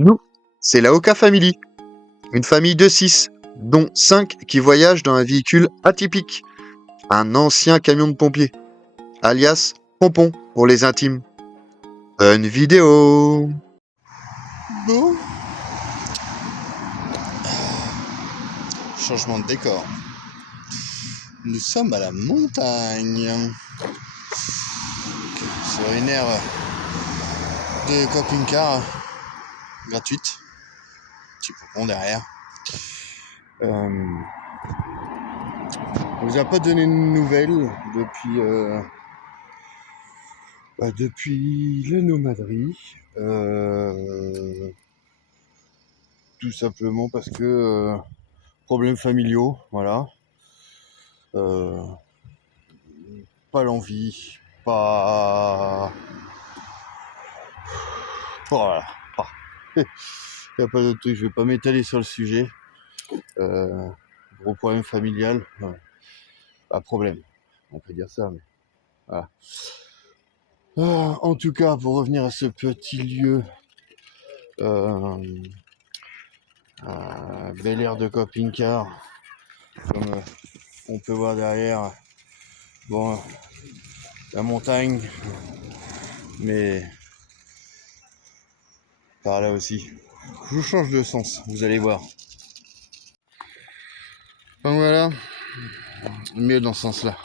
Nous, c'est la Oka Family, une famille de 6, dont 5 qui voyagent dans un véhicule atypique, un ancien camion de pompier, alias Pompon pour les intimes. Bonne vidéo! Bon, changement de décor. Nous sommes à la montagne. Sur une aire de camping-car gratuite. Petit pompon derrière. On vous a pas donné de nouvelles depuis le nomaderie. Tout simplement parce que problèmes familiaux, voilà. Pas l'envie, pas... Voilà. Il n'y a pas d'autre truc, je vais pas m'étaler sur le sujet. Gros problème familial. Pas problème, on peut dire ça, mais voilà. En tout cas, pour revenir à ce petit lieu, bel air de camping-car, comme on peut voir derrière, bon, la montagne, mais par là aussi. Je vous change de sens, vous allez voir. Donc voilà, mieux dans ce sens-là.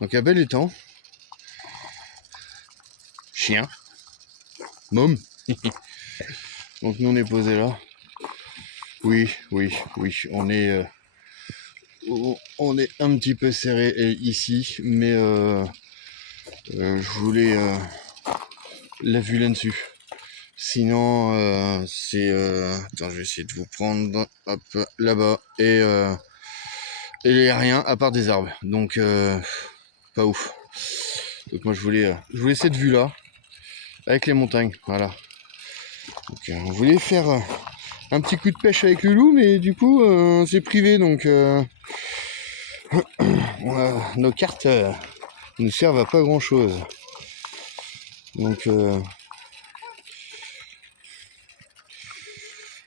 Donc un bel étang. Chien. Môme. Donc nous on est posé là. Oui, on est un petit peu serré ici, mais je voulais la vue là-dessus. Sinon, c'est... Attends, je vais essayer de vous prendre hop, là-bas. Et il n'y a rien à part des arbres. Donc, pas ouf. Donc moi, je voulais cette vue-là, avec les montagnes. Voilà. Donc, on voulait faire un petit coup de pêche avec le loup, mais du coup, c'est privé. Donc, nos cartes nous servent à pas grand-chose. Donc...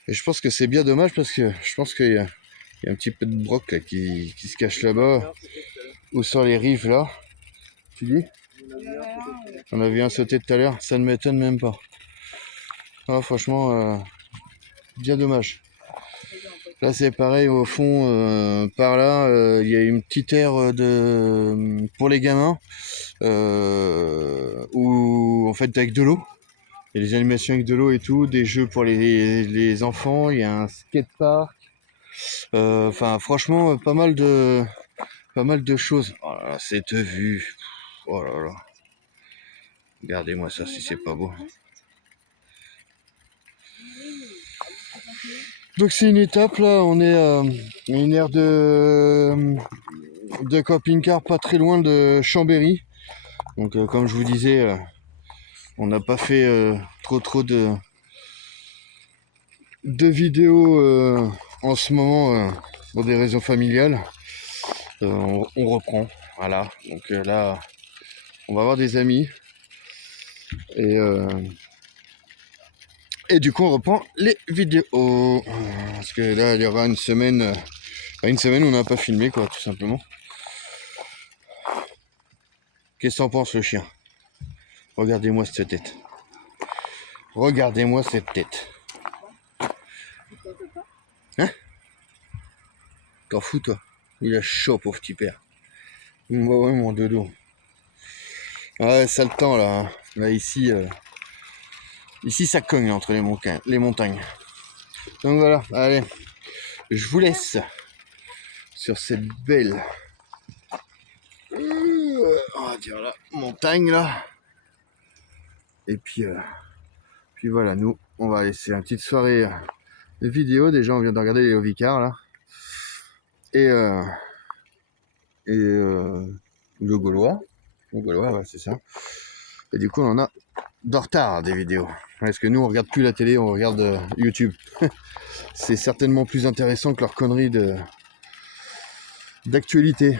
Et je pense que c'est bien dommage parce que je pense qu'il y a un petit peu de broc là, qui se cache là-bas ou sur les rives là. Tu dis? On a vu un sauter tout à l'heure, ça ne m'étonne même pas. Ah, franchement, bien dommage. Là c'est pareil au fond, par là, il y a une petite aire pour les gamins où en fait avec de l'eau. Il y a des animations avec de l'eau et tout, des jeux pour les enfants, il y a un skatepark. Enfin, franchement, pas mal de choses. Oh là là, cette vue. Oh là là. Regardez-moi ça si c'est pas beau. Donc c'est une étape là, on est à une aire de camping-car pas très loin de Chambéry. Donc comme je vous disais, on n'a pas fait trop de vidéos en ce moment pour des raisons familiales. On reprend, voilà. Donc là, on va avoir des amis et du coup on reprend les vidéos parce que là il y aura une semaine où on n'a pas filmé quoi, tout simplement. Qu'est-ce que t'en penses le chien? Regardez-moi cette tête. Regardez-moi cette tête. Hein? T'en fous toi? Il a chaud pauvre petit père. Bah ouais mon dodo. Ouais ça le temps là. Hein. Là ici ça cogne entre les montagnes. Donc voilà, allez. Je vous laisse sur cette belle on va dire la montagne là. Et puis voilà, nous on va laisser une petite soirée de vidéo. Déjà on vient de regarder les Ovicar là. Et le Gaulois. Le Gaulois, ouais, c'est ça. Et du coup on en a de retard des vidéos. Parce que nous on regarde plus la télé, on regarde YouTube. C'est certainement plus intéressant que leur connerie d'actualité.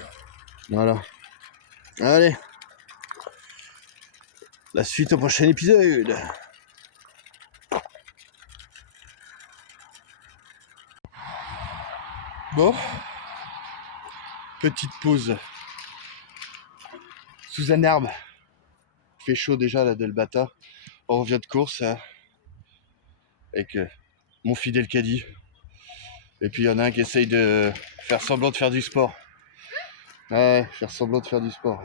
Voilà. Allez. La suite au prochain épisode. Bon, petite pause sous un arbre. Il fait chaud déjà là dès le matin. On revient de course avec mon fidèle caddie. Et puis il y en a un qui essaye de faire semblant de faire du sport. Ouais, faire semblant de faire du sport.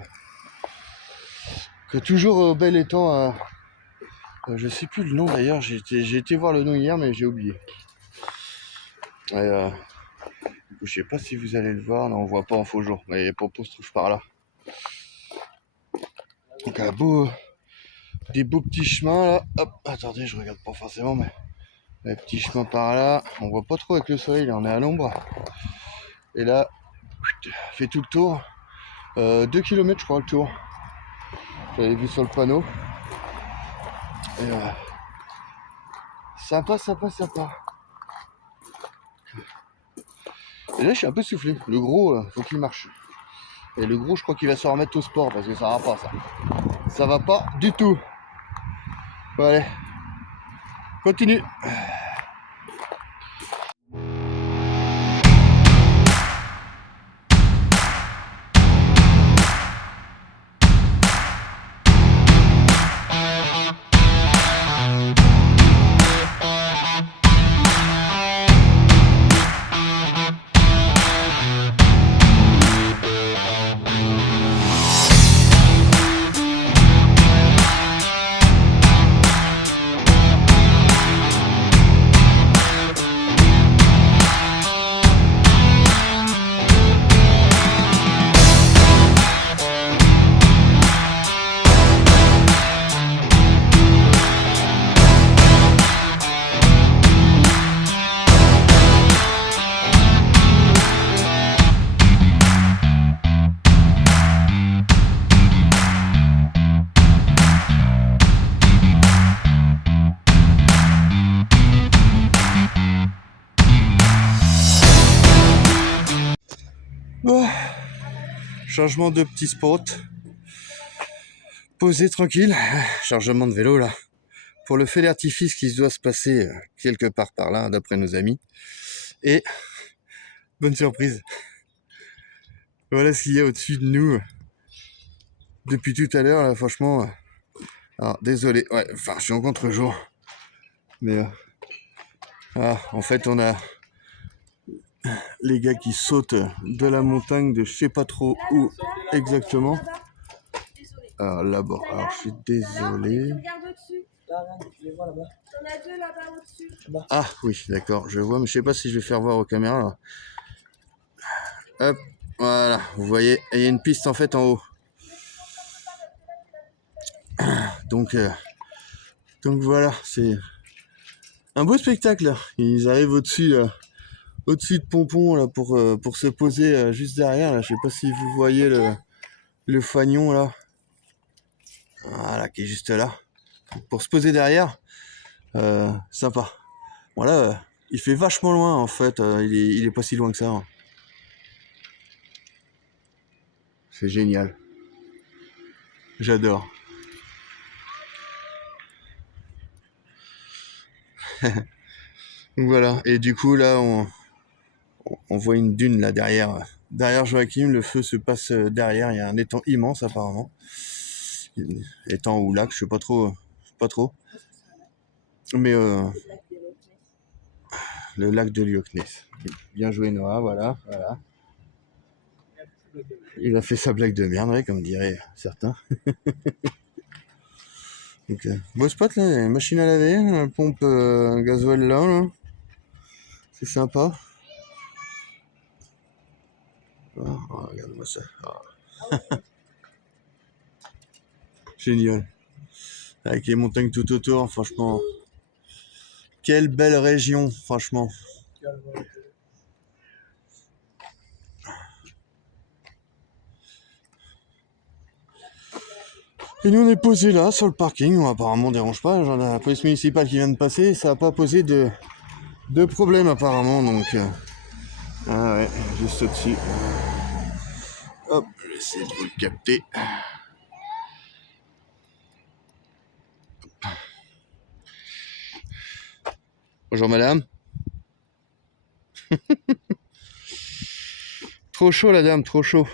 Que toujours au bel étang, je sais plus le nom d'ailleurs, j'ai été voir le nom hier mais j'ai oublié. Et, je sais pas si vous allez le voir, non on voit pas en faux jour, mais les popos se trouvent par là. Donc des beaux petits chemins là, hop, attendez je regarde pas forcément mais les petits chemins par là, on voit pas trop avec le soleil, là on est à l'ombre. Et là, fait tout le tour, 2 km je crois le tour, j'avais vu sur le panneau. Et sympa. Et là je suis un peu soufflé, le gros faut qu'il marche. Et le gros je crois qu'il va se remettre au sport parce que ça va pas ça. Ça va pas du tout. Bon, allez, continue. Oh, changement de petit spot. Posé tranquille. Chargement de vélo là. Pour le feu d'artifice qui doit se passer quelque part par là, d'après nos amis. Et bonne surprise. Voilà ce qu'il y a au-dessus de nous. Depuis tout à l'heure là, franchement. Alors désolé, ouais, enfin je suis en contre-jour. Mais en fait on a les gars qui sautent de la montagne de je sais pas trop où exactement. Alors là-bas, alors je suis désolé. Ah oui, d'accord, je vois, mais je sais pas si je vais faire voir aux caméras là. Hop, voilà, vous voyez, il y a une piste en fait en haut. Donc voilà, c'est un beau spectacle là. Ils arrivent au-dessus de Pompon là pour se poser juste derrière là. Je sais pas si vous voyez le fanion là. Voilà, qui est juste là. Pour se poser derrière, sympa. Voilà, il fait vachement loin en fait, il est pas si loin que ça. Hein. C'est génial. J'adore. Donc voilà, et du coup là on voit une dune là derrière. Derrière Joachim, le feu se passe derrière, il y a un étang immense apparemment. Étang ou lac, je sais pas trop. Mais le lac de Loch Ness. Bien joué Noah, voilà. Il a fait sa blague de merde, ouais, comme diraient certains. Donc, beau spot là, une machine à laver, une pompe gasoil là. C'est sympa. Regarde-moi ça. Génial. Avec les montagnes tout autour, franchement. Quelle belle région, franchement. Et nous on est posé là sur le parking, apparemment on dérange pas, genre la police municipale qui vient de passer, ça n'a pas posé de problème apparemment, donc ah ouais, juste au-dessus. Hop, j'essaie de vous le capter. Bonjour madame. Trop chaud la dame, trop chaud.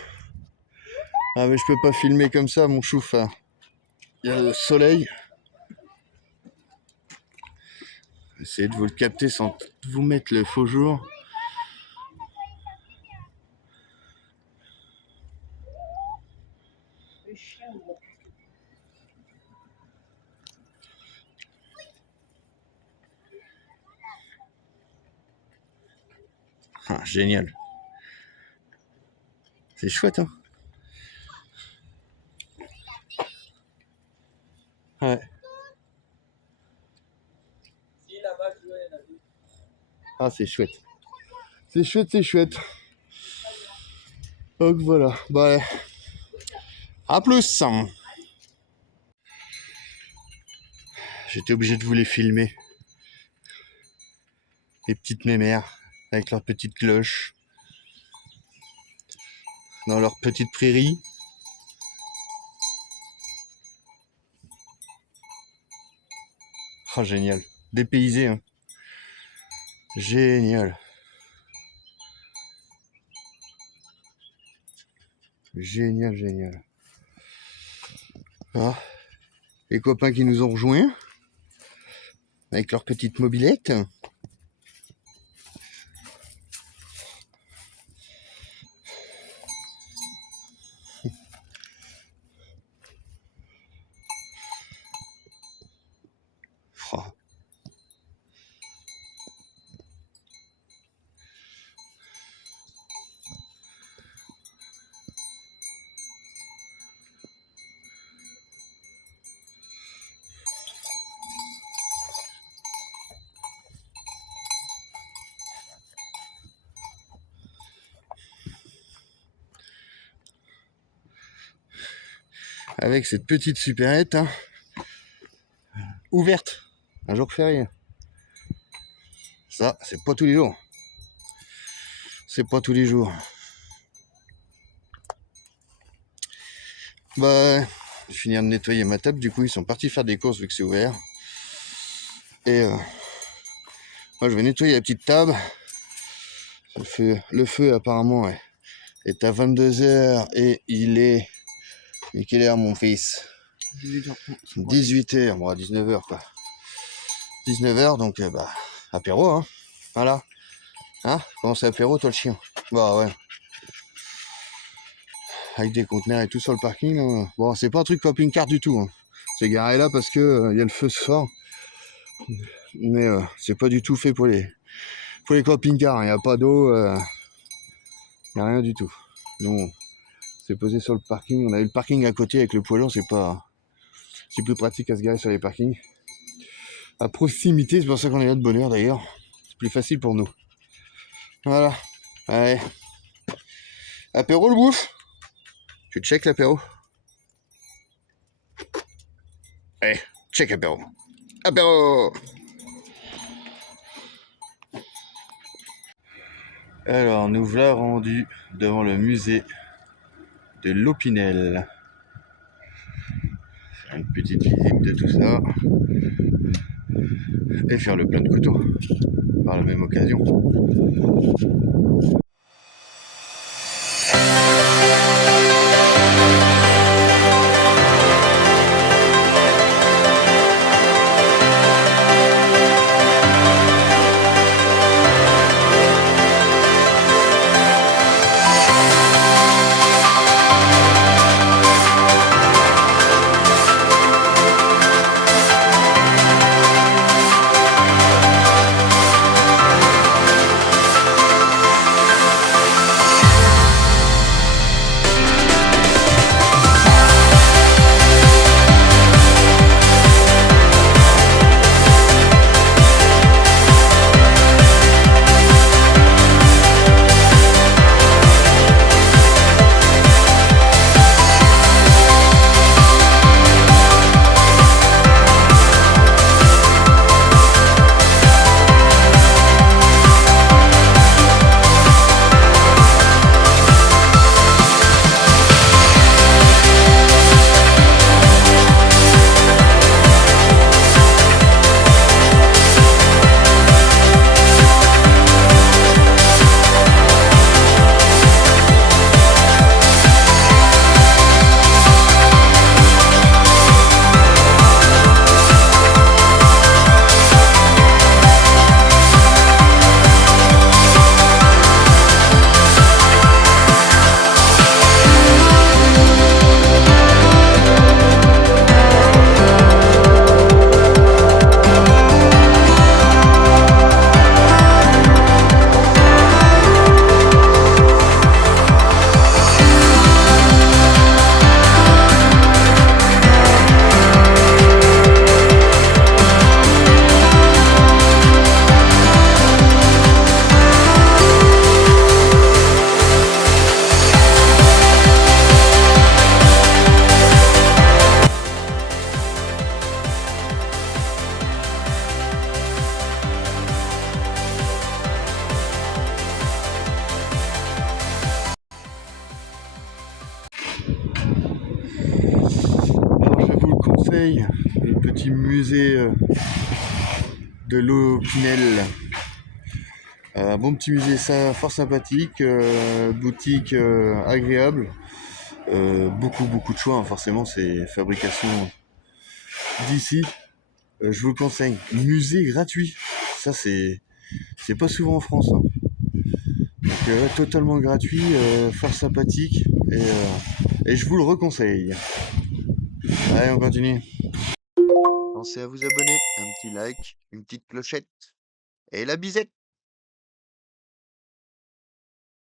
Ah mais je peux pas filmer comme ça mon chouf. Il y a le soleil. Essayez de vous le capter sans vous mettre le faux jour. Ah, génial. C'est chouette, hein. Ouais. Ah, c'est chouette. C'est chouette, c'est chouette. Donc voilà. Bah, à plus. J'étais obligé de vous les filmer. Les petites mémères avec leurs petites cloches. Dans leur petite prairie. Oh, génial. Dépaysé, hein. Génial. Génial, génial. Ah, les copains qui nous ont rejoints avec leur petite mobilette. Oh. Avec cette petite supérette, hein, ouverte un jour férié. Ça, c'est pas tous les jours. C'est pas tous les jours. Bah, je vais finir de nettoyer ma table. Du coup, ils sont partis faire des courses vu que c'est ouvert. Et moi, je vais nettoyer la petite table. Le feu apparemment est à 22h et il est... Mais quelle heure, mon fils? 18h, bon, à 19h, quoi. 19h, donc, bah, apéro, hein. Voilà. Hein? Comment c'est apéro, toi, le chien? Bah, ouais. Avec des conteneurs et tout sur le parking, là. Bon, c'est pas un truc camping-car du tout, hein. C'est garé là parce que y a le feu ce soir. Mais c'est pas du tout fait pour les camping-cars. Il n'y a pas d'eau, il n'y a rien du tout. Non. C'est posé sur le parking. On a eu le parking à côté avec le poids lourd, c'est plus pratique à se garer sur les parkings. À proximité, c'est pour ça qu'on est là de bonne heure d'ailleurs. C'est plus facile pour nous. Voilà. Allez. Apéro le bouffe. Tu check l'apéro. Allez, check apéro. Apéro. Alors, nous voilà rendus devant le musée de l'Opinel. Faire une petite visite de tout ça. Et faire le plein de couteaux. Par la même occasion. conseille le petit musée de l'Opinel. Un bon petit musée ça, fort sympathique, boutique agréable. Beaucoup de choix, hein, forcément, c'est fabrication d'ici. Je vous le conseille. Musée gratuit. Ça, c'est pas souvent en France, hein. Donc, totalement gratuit, fort sympathique. Et je vous le reconseille. Allez, on continue. Pensez à vous abonner, un petit like, une petite clochette et la bisette.